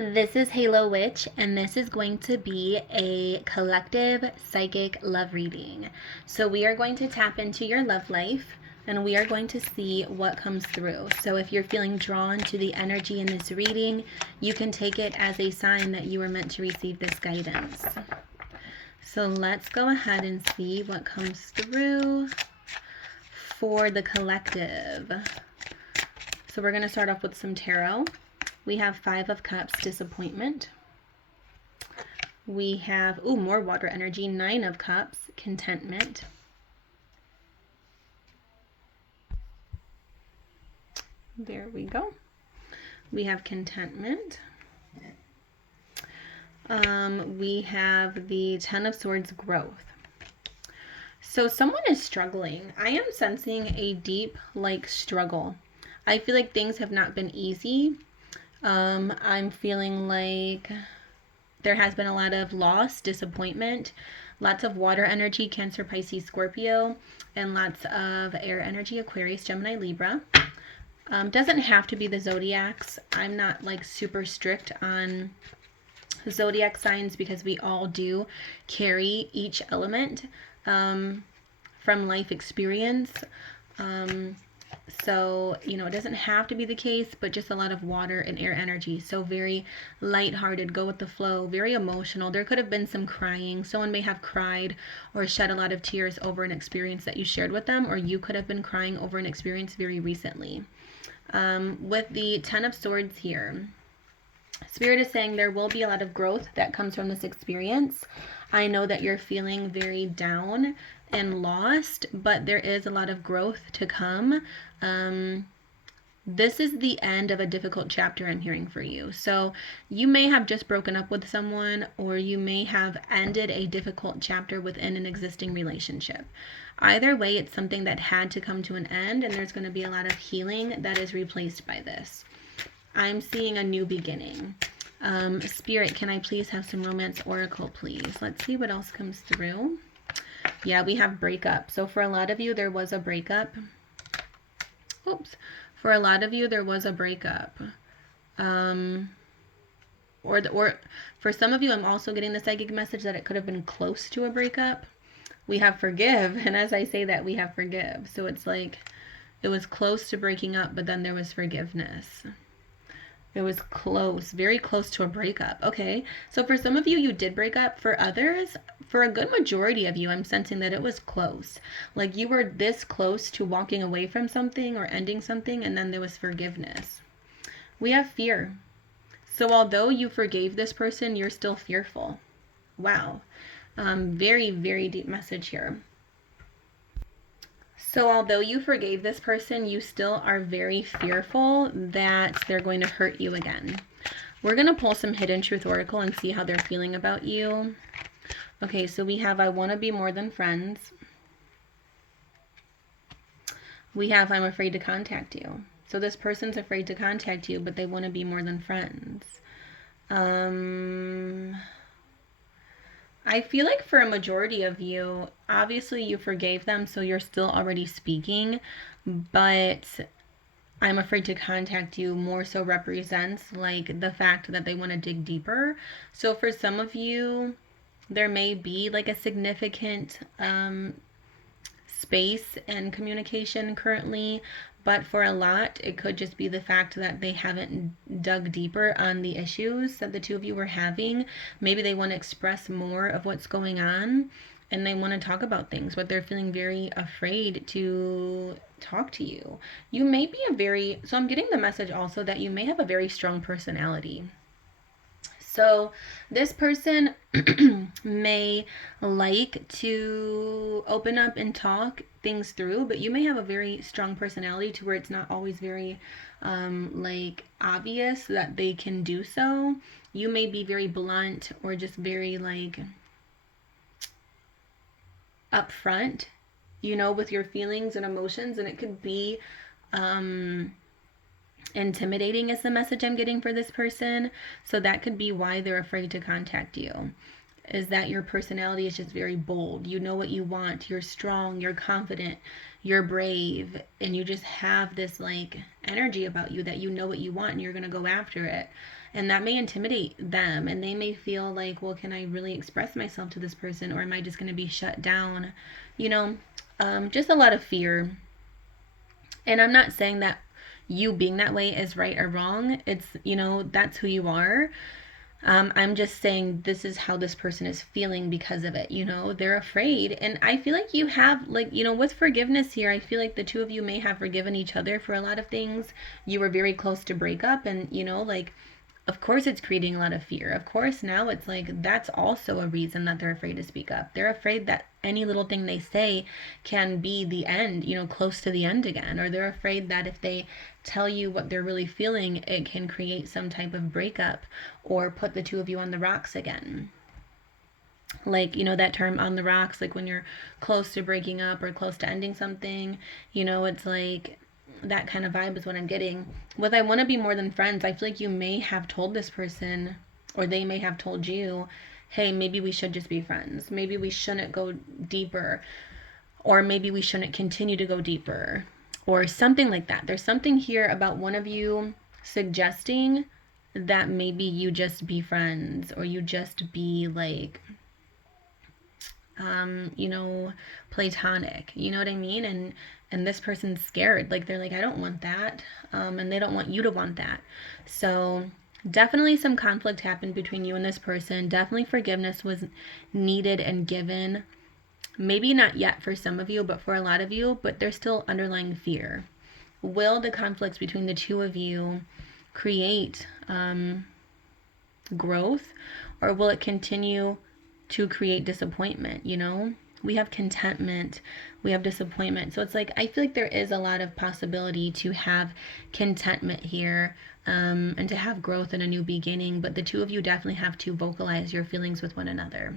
This is Halo Witch, and this is going to be a collective psychic love reading. So, we are going to tap into your love life and we are going to see what comes through. So, if you're feeling drawn to the energy in this reading, you can take it as a sign that you were meant to receive this guidance. So, let's go ahead and see what comes through for the collective. So, we're going to start off with some tarot. We have Five of Cups, disappointment. We have, more water energy, Nine of Cups, contentment. There we go. We have contentment. We have the Ten of Swords, growth. So someone is struggling. I am sensing a deep, struggle. I feel like things have not been easy. I'm feeling like there has been a lot of loss, disappointment, lots of water energy, Cancer, Pisces, Scorpio, and lots of air energy, Aquarius, Gemini, Libra. Doesn't have to be the zodiacs. I'm not super strict on zodiac signs because we all do carry each element from life experience. So, it doesn't have to be the case, but just a lot of water and air energy. So very lighthearted, go with the flow, very emotional. There could have been some crying. Someone may have cried or shed a lot of tears over an experience that you shared with them, or you could have been crying over an experience very recently. With the Ten of Swords here, Spirit is saying there will be a lot of growth that comes from this experience. I know that you're feeling very down and lost, but there is a lot of growth to come. This is the end of a difficult chapter I'm hearing for you. So you may have just broken up with someone, or you may have ended a difficult chapter within an existing relationship. Either way, it's something that had to come to an end, and there's going to be a lot of healing that is replaced by this. I'm seeing a new beginning. Spirit, can I please have some romance oracle, please? Let's see what else comes through. Yeah, we have breakup. So for a lot of you, there was a breakup. For a lot of you, there was a breakup. Or for some of you, I'm also getting the psychic message that it could have been close to a breakup. We have forgive, and as I say that, we have forgive. So it's like it was close to breaking up, but then there was forgiveness. It was close, very close to a breakup. Okay, so for some of you, you did break up. For others, for a good majority of you, I'm sensing that it was close. Like you were this close to walking away from something or ending something, and then there was forgiveness. We have fear. So although you forgave this person, you're still fearful. Wow. Very, very deep message here. So although you forgave this person, you still are very fearful that they're going to hurt you again. We're going to pull some Hidden Truth Oracle and see how they're feeling about you. Okay, so we have I want to be more than friends. We have I'm afraid to contact you. So this person's afraid to contact you, but they want to be more than friends. I feel like for a majority of you, obviously you forgave them, so you're still already speaking, but I'm afraid to contact you more so represents the fact that they want to dig deeper. So for some of you, there may be a significant space and communication currently, but for a lot, it could just be the fact that they haven't dug deeper on the issues that the two of you were having. Maybe they want to express more of what's going on and they want to talk about things, but they're feeling very afraid to talk to you. You may be so I'm getting the message also that you may have a very strong personality. So this person may like to open up and talk things through, but you may have a very strong personality to where it's not always very obvious that they can do so. You may be very blunt or just very upfront, with your feelings and emotions, and it could be intimidating is the message I'm getting for this person. So that could be why they're afraid to contact you. is that your personality is just very bold. You know what you want. You're strong, you're confident, you're brave, and you just have this like energy about you that you know what you want and you're going to go after it. And that may intimidate them, and they may feel like, well, can I really express myself to this person, or am I just going to be shut down? You know, just a lot of fear. And I'm not saying that you being that way is right or wrong. It's, you know, that's who you are. I'm just saying this is how this person is feeling because of it. You know, they're afraid. And I feel like you have, like, you know, with forgiveness here, I feel like the two of you may have forgiven each other for a lot of things. You were very close to breakup, and, you know, like, of course it's creating a lot of fear. Of course now it's like that's also a reason that they're afraid to speak up. They're afraid that any little thing they say can be the end, you know, close to the end again. Or they're afraid that if they tell you what they're really feeling, it can create some type of breakup or put the two of you on the rocks again. Like, you know, that term on the rocks, like when you're close to breaking up or close to ending something, you know, it's like that kind of vibe is what I'm getting. With I want to be more than friends, I feel like you may have told this person, or they may have told you, hey, maybe we should just be friends. Maybe we shouldn't go deeper, or maybe we shouldn't continue to go deeper, or something like that. There's something here about one of you suggesting that maybe you just be friends, or you just be like, you know, platonic. You know what I mean? And this person's scared. Like they're like, I don't want that. And they don't want you to want that. So definitely some conflict happened between you and this person. Definitely forgiveness was needed and given. Maybe not yet for some of you, but for a lot of you, but there's still underlying fear. Will the conflicts between the two of you create growth, or will it continue to create disappointment? You know, we have contentment, we have disappointment. So it's like, I feel like there is a lot of possibility to have contentment here, and to have growth and a new beginning. But the two of you definitely have to vocalize your feelings with one another.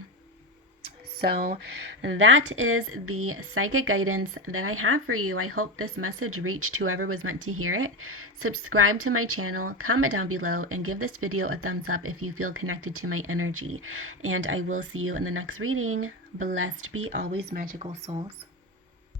So that is the psychic guidance that I have for you. I hope this message reached whoever was meant to hear it. Subscribe to my channel, comment down below, and give this video a thumbs up if you feel connected to my energy. And I will see you in the next reading. Blessed be always, magical souls.